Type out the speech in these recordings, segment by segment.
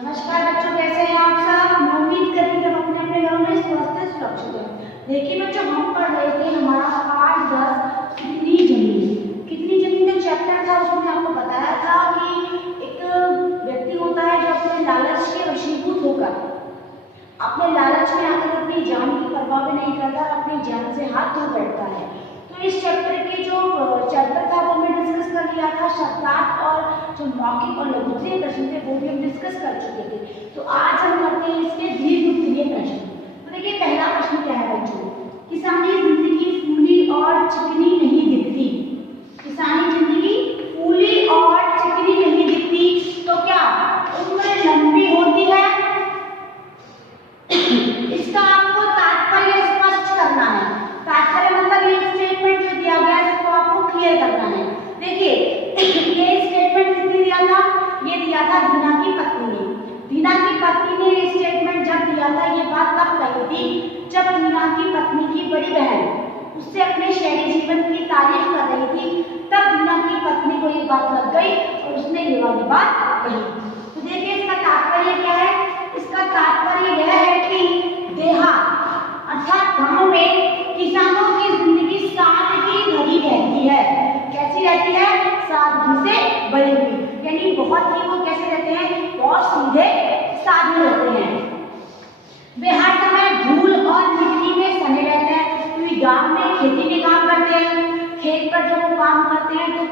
नमस्कार बच्चों, कैसे हैं आप सब। मैं उम्मीद करती हूँ अपने अपने घरों में स्वस्थ है, सुरक्षित है। देखिए बच्चों, हम पढ़ रहे थे हमारा पाठ 10 कितनी जमीन का चैप्टर था। उसमें आपको बताया था कि एक व्यक्ति होता है जो अपने लालच के वशीभूत होकर अपने लालच में आकर अपनी जान की परवाह भी नहीं करता, अपनी जान से हाथ धो बैठता है। तो इस चैप्टर के जो चैप्टर था वो हमने डिस्कस कर लिया था। शब्दार्थ और जो मौखिक और लघुत्तरीय प्रश्न थे वो भी हम डिस्कस कर चुके थे। तो आज हम करते हैं इसके दीर्घोत्तरीय प्रश्न। तो देखिए पहला प्रश्न क्या है बच्चों, किसानी जिंदगी फूली और चिकनी नहीं दिखती। किसानी जिंदगी फूली और चिकनी नहीं दिखती तो क्या उम्र लंबी होती है? इसका आपको तात्पर्य स्पष्ट करना है। तात्पर्य मतलब ये स्टेटमेंट जो दिया गया है इसको आपको क्लियर करना है। देखिए ये स्टेटमेंट किसने दिया था? ये दिया था दीना की पत्नी ने। दीना की पत्नी ने ये स्टेटमेंट जब दिया था, ये बात तब कही थी जब दीना की पत्नी की बड़ी बहन उससे अपने शहरी जीवन की तारीफ कर रही थी। तब दीना की पत्नी को ये बात लग गई और उसने ये वाली बात कही। तो देखिए इसका तात्पर्य क्या है? इसका तात्पर्य यह है कि देहात अर्थात गांव में किसानों की जिंदगी सादगी भरी रहती है। कैसी रहती है? सादगी से भरी हुई, यानी बहुत ही वो कैसे रहते हैं? बहुत सीधे साधे रहते हैं। वे हर समय धूल और मिट्टी में सने रहते हैं, क्योंकि गांव में खेती के काम करते हैं। खेत पर जब वो काम करते हैं तो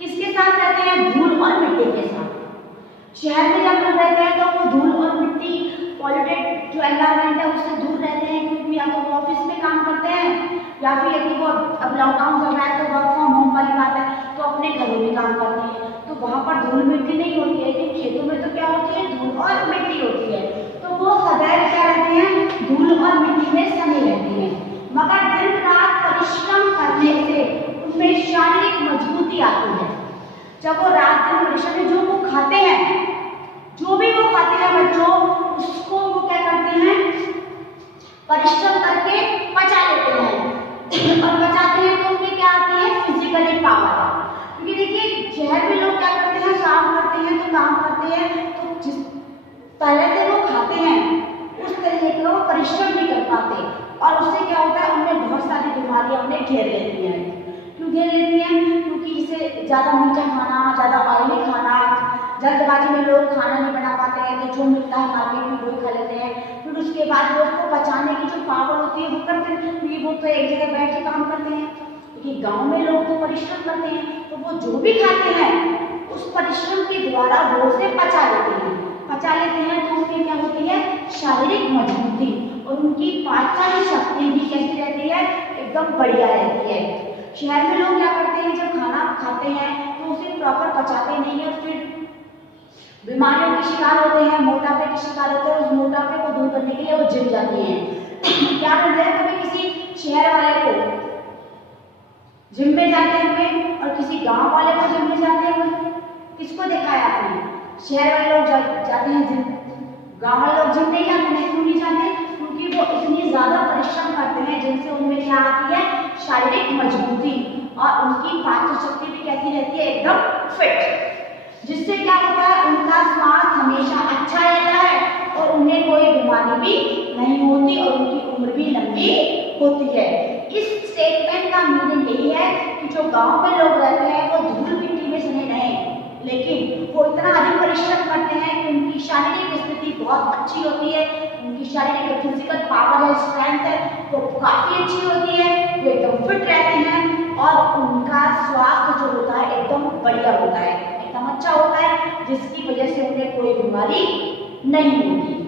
किसके साथ रहते हैं? धूल और मिट्टी के साथ। शहर में जब लोग रहते हैं तो वो धूल और मिट्टी पॉल्यूटेड जो एनवायरनमेंट है उससे दूर रहते हैं, क्योंकि या तो वो ऑफिस में काम करते हैं या फिर यदि वो अब लॉकडाउन चल रहा है तो वर्क फ्रॉम होम वाली बात है तो अपने घरों में काम करते हैं। तो वहाँ पर धूल मिट्टी नहीं होती है, लेकिन खेतों में तो क्या होती है? धूल और मिट्टी होती है। तो वो सदैव क्या रहते हैं? धूल और मिट्टी में सने रहते हैं। मगर दिन रात परिश्रम करने से उनमें शारीरिक मजबूती आती है। जब वो रात दिन परिश्रम जो वो खाते हैं, जो भी वो खाते हैं बच्चों, उसको वो क्या करते हैं? परिश्रम करके पचा लेते हैं और पचाते हैं तो उनमें क्या आती है? Physically power. क्योंकि देखिए शहर में लोग क्या करते हैं? काम करते हैं तो काम करते हैं तो जिस तरह से वो खाते हैं उस तरीके का वो परिश्रम नहीं कर पाते और उससे क्या होता है? उनमें बहुत सारी बीमारियां उन्हें घेर लेती हैं। क्यों घेर लेती हैं? क्योंकि इसे ज़्यादा मीठा खाना, ज़्यादा ऑयली खाना, जल्दबाजी में लोग खाना नहीं बना पाते हैं तो जो मिलता है मार्केट में वही खा लेते हैं। फिर उसके बाद वो उसको पचाने की जो पावर होती है वो करते हैं, क्योंकि वो तो एक जगह बैठ के काम करते हैं। क्योंकि गांव में लोग तो परिश्रम करते हैं तो वो जो भी खाते हैं उस परिश्रम के द्वारा वो उसे पचा लेते हैं तो उनमें क्या होती है? शारीरिक मजबूती और उनकी पाचन शक्ति भी कैसी रहती है? एकदम बढ़िया रहती है। शहर में लोग क्या करते हैं? जब खाना खाते हैं तो उसे प्रॉपर पचाते नहीं है और फिर बीमारियों के शिकार होते हैं, मोटापे के शिकार होते हैं। उस मोटापे को दूर करने के लिए वो जिम जाते हैं। क्या मिलता है कभी किसी शहर वाले को जिम में जाते हुए और किसी गांव वाले को जिम में जाते हुए? किसको देखा है आपने? शहर वाले लोग जाते हैं जिम, गांव वाले लोग जिम नहीं जाते हैं। क्यों नहीं जाते? क्योंकि वो इतनी ज्यादा परिश्रम करते हैं जिनसे उनमें क्या आती है? शारीरिक मजबूती और उनकी पाचन शक्ति भी कैसी रहती है? एकदम फिट, जिससे क्या होता है? उनका स्वास्थ्य हमेशा अच्छा रहता है और उन्हें कोई बीमारी भी नहीं होती और उनकी उम्र भी लंबी होती है। इस स्टेटमेंट का मीनिंग यही है कि जो गांव में लोग रहते हैं वो धूल मिट्टी में सने नहीं, लेकिन वो इतना अधिक परिश्रम करते हैं कि उनकी शारीरिक स्थिति बहुत अच्छी होती है। उनकी शारीरिक फिजिकल पावर है, स्ट्रेंथ है, वो काफी अच्छी होती है। वो एकदम फिट रहते हैं और उनका स्वास्थ्य जो होता है एकदम बढ़िया होता है, एकदम अच्छा होता है, जिसकी वजह से उन्हें कोई बीमारी नहीं होती।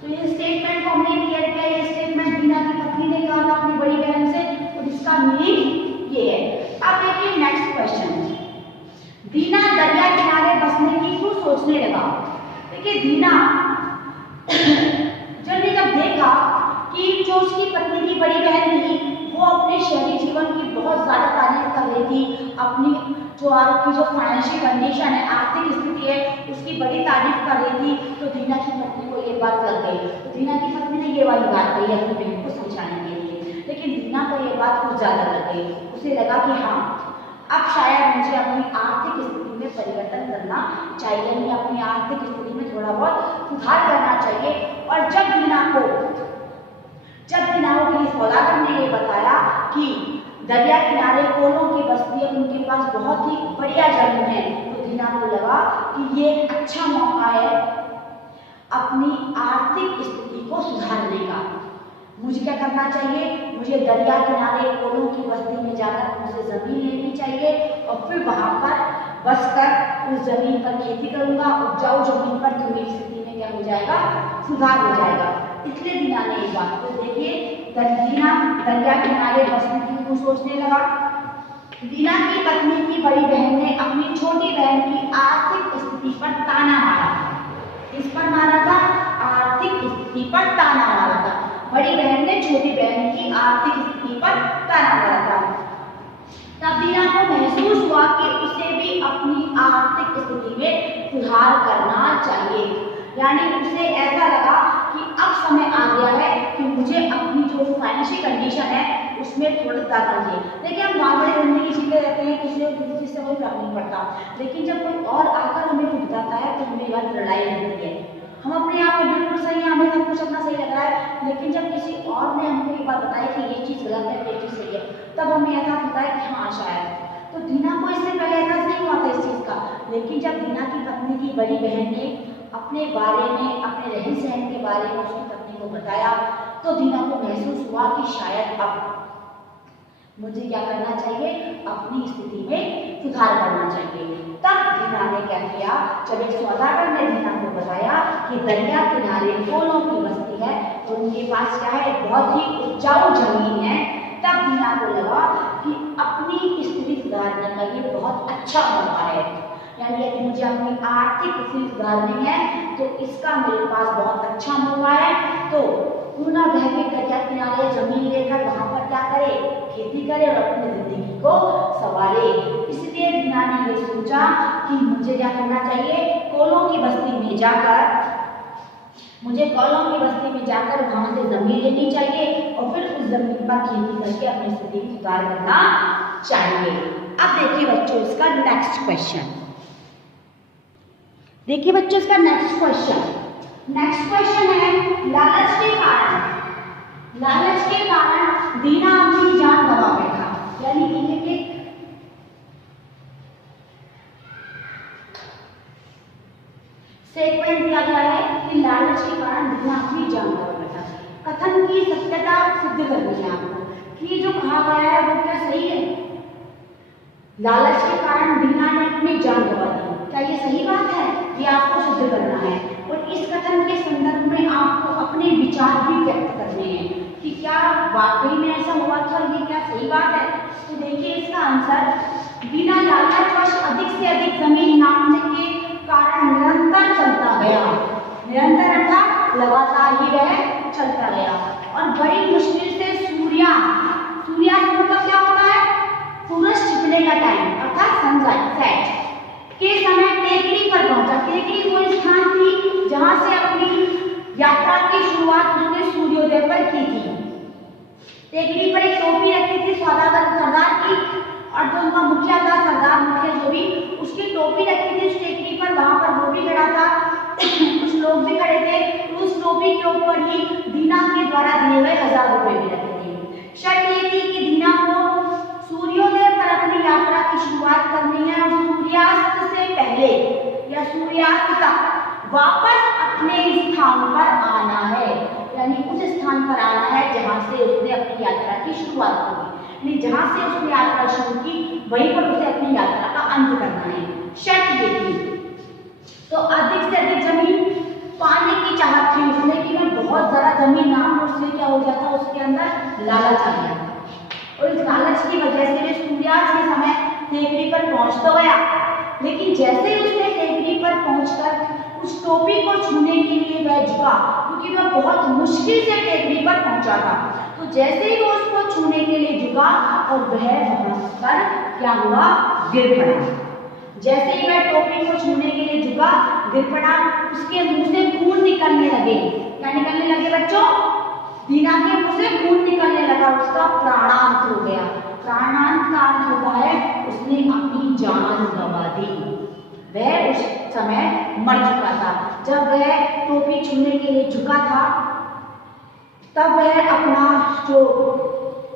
तो ये स्टेटमेंट को हमने क्लियर किया। ये स्टेटमेंट दीना की पत्नी ने कहा था अपनी बड़ी बहन से और इसका मीनिंग ये है। अब देखिए नेक्स्ट क्वेश्चन, दीना दरिया किनारे बसने की क्यों सोचने लगा? देखिए दीना जब देखा कि जो उसकी पत्नी की बड़ी बहन थी वो अपने शहरी जीवन की बहुत ज्यादा तारीफ कर रही थी, अपनी जो आपकी जो फाइनेंशियल कंडीशन है, आर्थिक स्थिति है, उसकी बड़ी तारीफ कर रही थी। तो दीना की पत्नी को ये बात लग गई। तो दीना की पत्नी ने ये वाली बात कही अपनी बहन को समझाने के लिए, लेकिन दीना को ये बात कुछ ज्यादा लग गई। उसे लगा कि हाँ अब शायद मुझे अपनी आर्थिक स्थिति में परिवर्तन करना चाहिए, अपनी आर्थिक स्थिति में थोड़ा बहुत सुधार करना चाहिए। और जब दीना को किसी सौदागर ने ये बताया कि दरिया किनारे कोलों की बस्ती है, उनके पास बहुत ही बढ़िया जमीन है, तो दीना को लगा कि ये अच्छा मौका है अपनी आर्थिक स्थिति को सुधारने का। मुझे क्या करना चाहिए, मुझे दरिया किनारे कोलों की बस्ती में जाकर उनसे जमीन लेनी चाहिए और फिर वहां पर बसकर उस जमीन पर खेती करूंगा। उपजाऊ जमीन पर तो मेरी स्थिति में क्या हो जाएगा, सुधार हो जाएगा। इसलिए दीना ने एक बात को देखिए, दीना दरिया किनारे बसने को सोचने लगा। दीना की पत्नी की बड़ी बहन ने अपनी छोटी बहन की आर्थिक स्थिति पर ताना मारा था। इस पर मारा था, आर्थिक स्थिति पर ताना मारा था। बड़ी बहन ने छोटी बहन की आर्थिक स्थिति पर ताना मारा था। तब दीना को महसूस हुआ कि उसे भी अपनी आर्थिक स्थिति में सुधार करना चाहिए। यानी उसे ऐसा लगा कि अब समय आ गया है कि मुझे अपनी जो फाइनेंशियल कंडीशन है उसमें थोड़ा सुधार चाहिए। देखिए, हम नॉर्मली जिंदगी जीते रहते हैं, किसी से कोई फर्क नहीं पड़ता, लेकिन जब कोई और आकर हमें कुछ बताता है तो हमें बात लड़ाई लगती है। हम अपने आप में बिल्कुल सही है, हमें सब कुछ अपना सही लग रहा है, लेकिन जब किसी और ने हमको एक बात बताई कि ये चीज़ गलत है, ये चीज़ सही है, तब हमें ऐसा होता है कि हाँ शायद। तो दीना को इससे पहले ऐसा नहीं हुआ था इस चीज़ का, लेकिन जब दीना की पत्नी की बड़ी बहन ने अपने बारे में, अपने रहन सहन के बारे में उसकी पत्नी को बताया, तो दीना को महसूस हुआ कि शायद अब मुझे क्या करना चाहिए, अपनी स्थिति में सुधार करना चाहिए। तब दीना ने क्या किया, जब एक सौदागर ने दीना को बताया कि दरिया किनारे कोलों की बस्ती है और उनके पास क्या है, बहुत ही उपजाऊ जमीन है, तब दीना को लगा कि अपनी स्थिति सुधारने का ये बहुत अच्छा मौका है। यानी यदि मुझे अपनी आर्थिक स्थिति सुधारनी है तो इसका मेरे पास बहुत अच्छा मौका है। तो क्यों ना वह भी दरिया किनारे जमीन लेकर वहां पर क्या करे, खेती करे और अपनी जिंदगी को संवारे। इसलिए दीना ने ये सोचा कि मुझे क्या करना चाहिए, कोलों की बस्ती में जाकर वहां से जमीन लेनी चाहिए और फिर उस जमीन पर खेती करके अपनी स्थिति में सुधार करना चाहिए। अब देखिए बच्चों, इसका नेक्स्ट क्वेश्चन देखिए बच्चों, इसका नेक्स्ट क्वेश्चन है, लालच के कारण दीना अपनी जान गंवा बैठा। यानी एक स्टेटमेंट दिया गया है कि लालच के कारण दीना अपनी जान गंवा बैठा। कथन की सत्यता सिद्ध करनी है आपको कि जो कहा गया है वो क्या सही है। लालच के कारण दीना ने अपनी जान गंवा दी, क्या ये सही बात है, ये आपको सिद्ध करना है। और इस कथन के संदर्भ में आपको अपने विचार भी व्यक्त करने हैं कि क्या वाकई में ऐसा हुआ था, ये क्या सही बात है। तो देखिए इसका आंसर, दीना लालचवश अधिक से अधिक जमीन नापने के कारण निरंतर चलता गया। निरंतर अर्थात लगातार ही वह चलता गया और बड़ी मुश्किल से सूर्यास्त मतलब क्या होता है, सूरज छिपने का टाइम अर्थात सनसेट के समय टेकरी पर पहुंचा। टेकरी वो स्थान थी जहां से अपनी यात्रा की शुरुआत उसने सूर्योदय पर की थी। टेकरी पर एक टोपी रखी थी सरदार की, और जो उनका मुखिया था, सरदार मुखिया जो भी, उसकी टोपी रखी थी उस टेकरी पर, वहां पर वो भी खड़ा था, कुछ लोग भी खड़े थे। तो उस टोपी के ऊपर ही दीना के द्वारा दिए गए 1000 रुपए भी रखे थे। शर्त ये थी कि दीना को सूर्योदय पर अपनी यात्रा की शुरुआत करनी है और सूर्यास्त से पहले या सूर्यास्त तक वापस अपने स्थान पर आना है। यानी उस स्थान पर आना है जहां से उसने अपनी यात्रा की शुरुआत की, जहां से उसने यात्रा शुरू की वहीं पर उसे अपनी यात्रा का अंत करना है। शर्त ये थी। तो अधिक से अधिक जमीन पाने की चाहत थी उसने कि मैं बहुत ज्यादा जमीन ना, उससे क्या हो जाता, उसके अंदर लालच आ गया और इस लालच की वजह से वे सूर्यास्त के समय टेकरी पर पहुंच तो गया, लेकिन जैसे ही उसने टेकरी पर पहुंचकर उस टोपी को छूने के लिए वह झुका, क्योंकि वह बहुत मुश्किल से टेकरी पर पहुंचा था। तो जैसे ही वो उसको छूने के लिए झुका और वह वहां पर क्या हुआ, गिर पड़ा। जैसे ही वह टोपी को छूने के लिए झुका, गिर पड़ा, उसके मुंह से खून निकलने लगे। क्या निकलने लगे बच्चों, दीना के मुंह से खून निकलने लगा, उसका प्राणांत हो गया। प्राणांत का अर्थ होता है उसने अपनी जान गंवा दी। वह उस समय मर चुका था। जब वह टोपी छूने के लिए झुका था तब वह अपना जो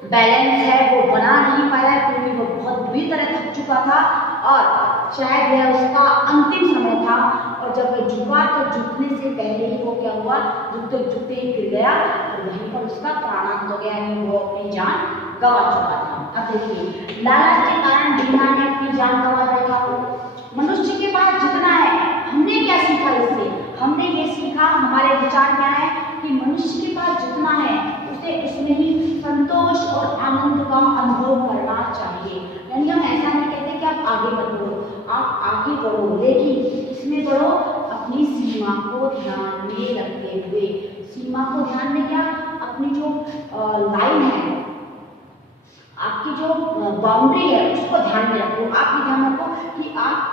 बैलेंस है वो बना नहीं पाया, क्योंकि वो बहुत बुरी तरह थक चुका था और शायद यह उसका अंतिम समय था। और जब वह झुका तो झुकने से पहले ही वो क्या हुआ, झुकते झुकते ही गिर गया और वहीं पर उसका प्राणांत हो गया, यानी वो अपनी जान गंवा चुका था। अब देखिए, लालच के कारण दीना ने अपनी जान गंवा बैठा। मनुष्य के पास जितना है, हमने क्या सीखा इससे? हमने ये सीखा, हमारे विचार क्या है कि मनुष्य के पास जितना है उसे उसमें ही संतोष और आनंद का अनुभव करना चाहिए। यानी हम ऐसा नहीं कहते कि आप आगे मत बढ़ो, आप आगे बढ़ो, लेकिन इसमें बढ़ो अपनी सीमा को ध्यान में रखते हुए। सीमा को ध्यान में क्या, अपनी जो लाइन है, आपकी जो बाउंड्री है उसको ध्यान में रखो। आप ये ध्यान रखो कि आप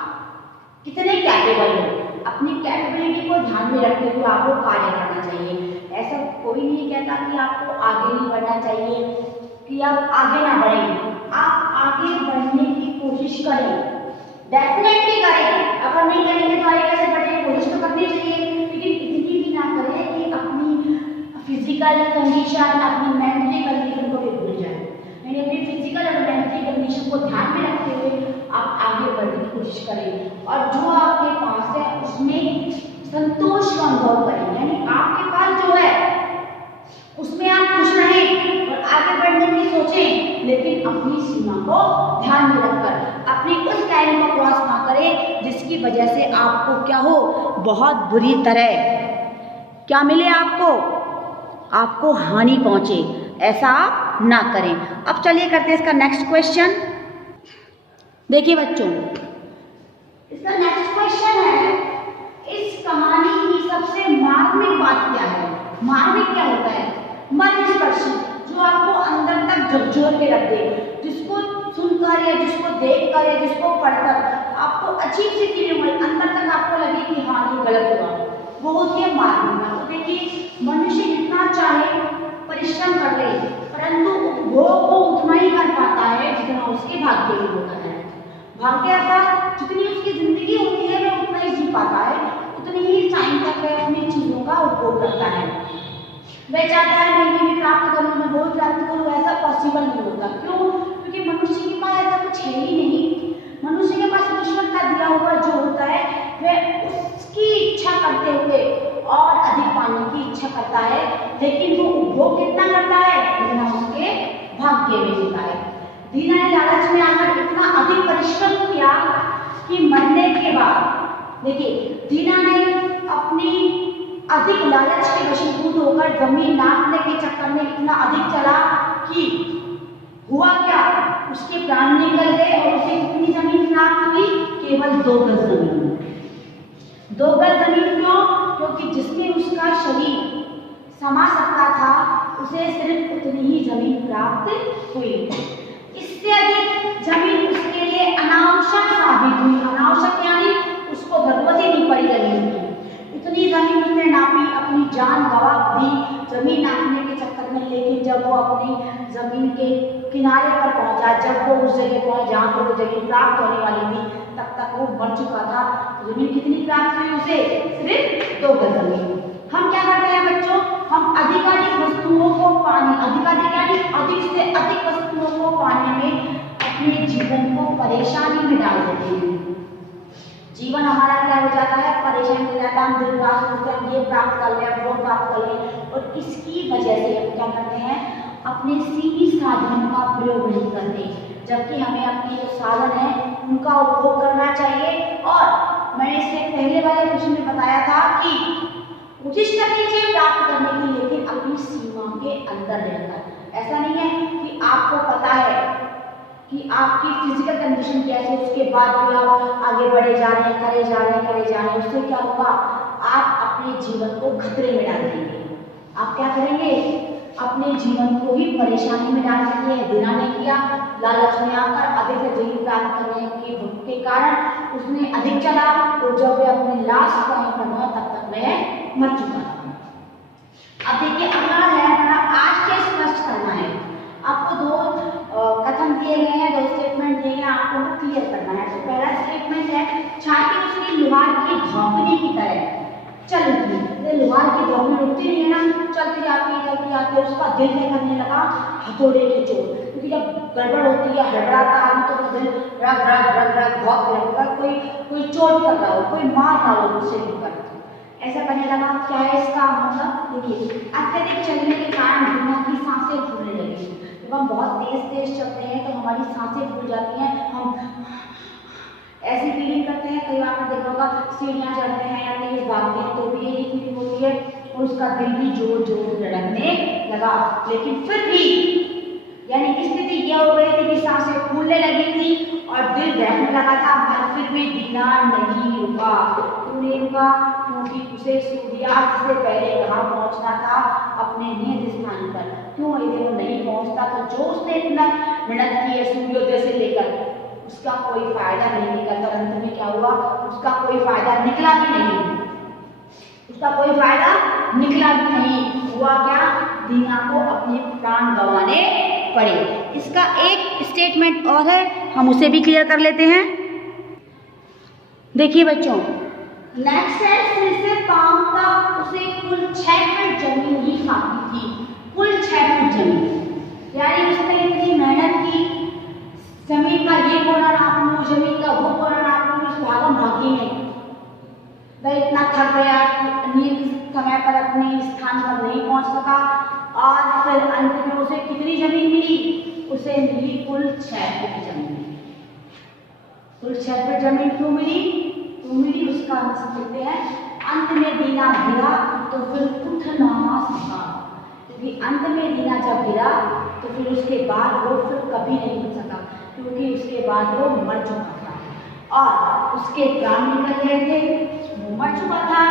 कितने कैपेबल हो, अपनी कैपेबिलिटी को ध्यान में रखते हुए आपको कार्य करना चाहिए। ऐसा कोई नहीं कहता कि आपको आगे नहीं बढ़ना चाहिए, कि आप आगे ना बढ़ें। आप आगे बढ़ने की कोशिश करें, डेफिनेटली करें। अगर नहीं करेंगे तो आगे कैसे बढ़ेंगे? कोशिश तो करनी चाहिए, लेकिन इतनी भी ना करें कि अपनी फिजिकल कंडीशन, अपनी मेंटली कंडीशन को भी भूल जाए। यानी अपनी फिजिकल और मेंटली कंडीशन को ध्यान में रखते हुए आप आगे बढ़ने की कोशिश करें और जो आपके पास है उसमें संतोष का अनुभव करें। यानी आपके पास जो है उसमें आप खुश रहें और आगे बढ़ने की सोचें, लेकिन अपनी सीमा को ध्यान में रखकर अपनी उस लाइन को क्रॉस ना करें जिसकी वजह से आपको क्या हो, बहुत बुरी तरह क्या मिले, आपको हानि पहुंचे। ऐसा आप ना करें। अब चलिए करते हैं इसका नेक्स्ट क्वेश्चन। देखिए बच्चों, इसका नेक्स्ट क्वेश्चन है, इस कहानी की सबसे मार्मिक बात क्या है? मार्मिक क्या होता है? मर्मस्पर्शी, जो आपको अंदर तक झकझोर के रख दे, जिसको सुनकर या जिसको देखकर या जिसको पढ़कर आपको अजीब सी फीलिंग हो, अंदर तक आपको लगे कि हाँ ये गलत हुआ, वो होती है मार्मिक। तो देखिए, मनुष्य जितना चाहे परिश्रम कर ले, परंतु उपभोग को उतना ही कर पाता है जितना उसके भाग्य में होता है। भाग्य अर्थात जितनी उसकी जिंदगी होती है वह उतना ही जी पाता है, उतनी ही टाइम तक वह अपनी चीजों का उपभोग करता है। वह चाहता है मैं ये भी प्राप्त करूँ, मैं वो प्राप्त करूँ, ऐसा पॉसिबल नहीं होता। क्यों? क्योंकि मनुष्य के पास ऐसा कुछ है ही नहीं। मनुष्य के पास ईश्वर का दिया हुआ जो होता है वह उसकी इच्छा करते हुए और अधिक पाने की इच्छा करता है, लेकिन वो उपभोग कितना करता है, जितना उसके भाग्य में होता है। दीना ने लालच में आकर इतना अधिक परिश्रम किया कि मरने के बाद, देखिए दीना ने अपनी अधिक लालच के वशीभूत होकर जमीन नापने के चक्कर में इतना अधिक चला कि हुआ क्या, उसके प्राण निकल गए और उसे कितनी जमीन प्राप्त हुई? केवल 2 गज जमीन। 2 गज जमीन क्यों? क्योंकि जिसमें उसका शरीर समा सकता था उसे सिर्फ उतनी ही जमीन प्राप्त हुई। इससे अधिक जमीन उसके लिए अनावश्यक साबित हुई। अनावश्यक यानी उसको जरूरत ही नहीं पड़ी जमीन की। इतनी जमीन उसने नापी, अपनी जान गंवा दी जमीन नापने के चक्कर में, लेकिन जब वो अपनी जमीन के किनारे पर पहुंचा, जब वो उस जगह पहुंच जहाँ पर वो जमीन प्राप्त होने वाली थी, तब तक वो मर चुका था। जमीन कितनी प्राप्त हुई उसे? सिर्फ 2 गज जमीन। हम क्या करते हैं बच्चों? हम अधिकाधिक वस्तुओं को पाने, अधिकाधिक यानी अधिक से अधिक वस्तुओं को पाने में अपने जीवन को परेशानी में डाल देते हैं। जीवन हमारा क्या हो जाता है? परेशान हो जाता है। हम दिन रात सोचते हैं ये प्राप्त कर लें, वो प्राप्त कर लें, और इसकी वजह से हम क्या करते हैं? अपने सीमित साधनों का प्रयोग नहीं करते, जबकि हमें अपने जो साधन है उनका उपभोग करना चाहिए। और मैंने इससे पहले वाले क्वेश्चन में बताया था कि कोशिश करनी चाहिए प्राप्त करने की, लेकिन अपनी सीमा के अंदर रहकर। ऐसा नहीं है कि आपको पता है कि आपकी फिजिकल कंडीशन कैसे, उसके बाद भी आप आगे बढ़े जा रहे हैं, करे जा रहे हैं, उससे क्या होगा? आप अपने जीवन को खतरे में डाल देंगे। आप क्या करेंगे? अपने जीवन को भी परेशानी में डाल देंगे। दीना ने किया, लालच में आकर अधिक से जमीन प्राप्त करने की भूख के कारण उसने अधिक चला, और जब वह अपने लास्ट पॉइंट पर पहुंचा तब तक वह मर चुका था। अब देखिए, अगला है हमारा आज के स्पष्ट करना है। आपको 2 कथन दिए गए हैं, 2 स्टेटमेंट दिए हैं, आपको क्लियर करना है। तो पहला स्टेटमेंट है, छाती उसकी लोहार की भागने की तरह चलती है। लोहार की दौड़ में रुकती नहीं है ना, चलती जाती है, उसका दिल क्या करने लगा, हथौड़े की चोट। क्योंकि जब गड़बड़ होती है, हड़बड़ाता आदमी तो दिल रग रग रग रग बहुत लगता है, कोई चोट कर रहा हो, कोई मार रहा हो उससे भी करती ऐसा करने लगा। क्या है इसका मतलब, देखिए अत्यधिक चलने के कारण दुनिया की सांसें फूलने लगी। जब हम बहुत तेज चलते हैं तो हमारी सांसें फूल जाती हैं, हम ऐसी फीलिंग करते हैं। कई बार देखा होगा सीढ़ियाँ चढ़ते हैं या तेज भागते हैं तो भी यही फीलिंग होती है, और उसका दिल भी जोर जोर से धड़कने लगा। लेकिन फिर भी यानी स्थिति यह हो गई थी कि सांसें फूलने लगी थी और दिल बहने लगा था, पर फिर भी दीना नहीं रुका। क्यों नहीं रुका? क्योंकि उसे सूर्यास्त से पहले कहाँ पहुंचना था, अपने नियत स्थान पर। क्यों यदि वो नहीं पहुंचता तो जो उसने इतना मेहनत की है सूर्योदय से लेकर, उसका कोई फायदा नहीं निकलता। अंत में क्या हुआ, उसका कोई फायदा निकला भी नहीं, उसका कोई फायदा निकला भी नहीं हुआ। क्या? दीना को अपने प्राण गंवाने पड़े। इसका एक स्टेटमेंट और है, हम उसे भी क्लियर कर लेते हैं। देखिए बच्चों, नेक्स्ट है सिर से पांव तक उसे कुल 6 फीट जमीन ही खाती थी, कुल 6 फीट जमीन। यानी उसने इतनी मेहनत की, जमीन का ये कोना नाप लूं, जमीन का वो कोना नाप लूं, उस भागम भागी नहीं। वह इतना थक गया कि नियत समय पर अपने स्थान पर नहीं पहुंच सका, और फिर अंत में उसे कितनी जमीन मिली? उसे मिली कुल 6 फीट जमीन। कुल 6 फीट जमीन क्यों मिली? उसका आंसर देते हैं, अंत में दीना गिरा तो फिर उठना सीखा। क्योंकि अंत में दीना जब गिरा तो फिर उसके बाद वो फिर कभी नहीं उठ सका, क्योंकि उसके बाद वो मर चुका था और उसके प्राण निकल गए थे, वो मर चुका था।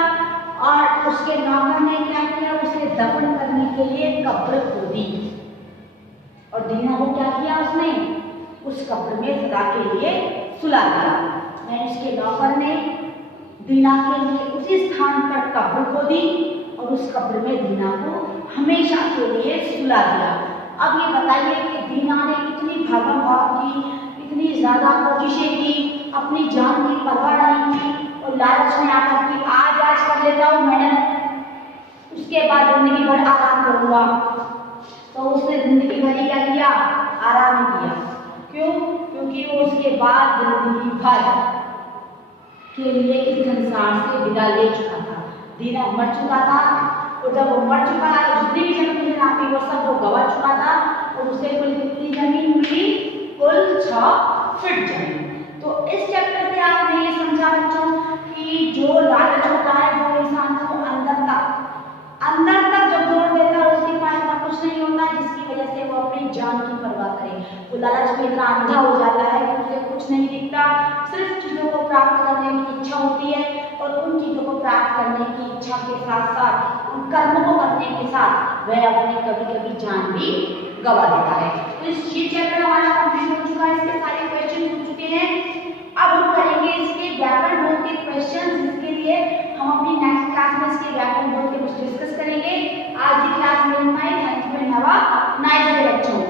और उसके नौकर ने क्या किया, उसे दफन करने के लिए कब्र खोदी, और दीना को क्या किया, उसने उस कब्र में सदा के लिए सुला दिया। यानी उसके नौकर ने दीना के लिए उसी स्थान पर कब्र खोदी और उस कब्र में दीना को हमेशा के लिए सुला दिया। अब ये बताइए कि दीना ने इतनी भागम भाग की, इतनी ज्यादा कोशिशें की, अपनी जान की परवाह नहीं की, और लालच में आकर कि आज कर लेता हूँ मेहनत, उसके बाद जिंदगी भर आराम करूंगा। तो उसने जिंदगी भर क्या किया? आराम ही किया। क्यों? क्योंकि वो उसके बाद जिंदगी भर के लिए इस संसार से विदा ले चुका था। दीना मर चुका था, और जब वो मर चुका था तो जितनी भी जमीन नापी वो सब वो गंवा चुका था, और उसे कुल कितनी जमीन मिली? कुल 6 फीट जमीन। तो इस चैप्टर से आपने ये समझा बच्चों कि जो लालच होता है वो इंसान को अंदर तक जब जोड़ देता है, उसके पास ऐसा कुछ नहीं होता जिसकी वजह से वो अपनी जान की परवाह करे। वो लालच में इतना अंधा हो जाता है कि उसे कुछ नहीं दिखता, सिर्फ चीजों को प्राप्त करने की इच्छा होती है, और उन चीजों को प्राप्त करने की इच्छा के साथ साथ उन कर्मों को करने के साथ वह अपनी कभी कभी जान भी गंवा देता है। तो इस चैप्टर हमारा कंप्लीट हो चुका है, इसके सारे क्वेश्चन हो चुके हैं। अब हम करेंगे इसके व्याकरण बोध के क्वेश्चन, जिसके लिए हम अपनी नेक्स्ट क्लास में इसके व्याकरण बोध के कुछ डिस्कस करेंगे। आज की क्लास में इतना ही। Thank you and have a nice day बच्चों।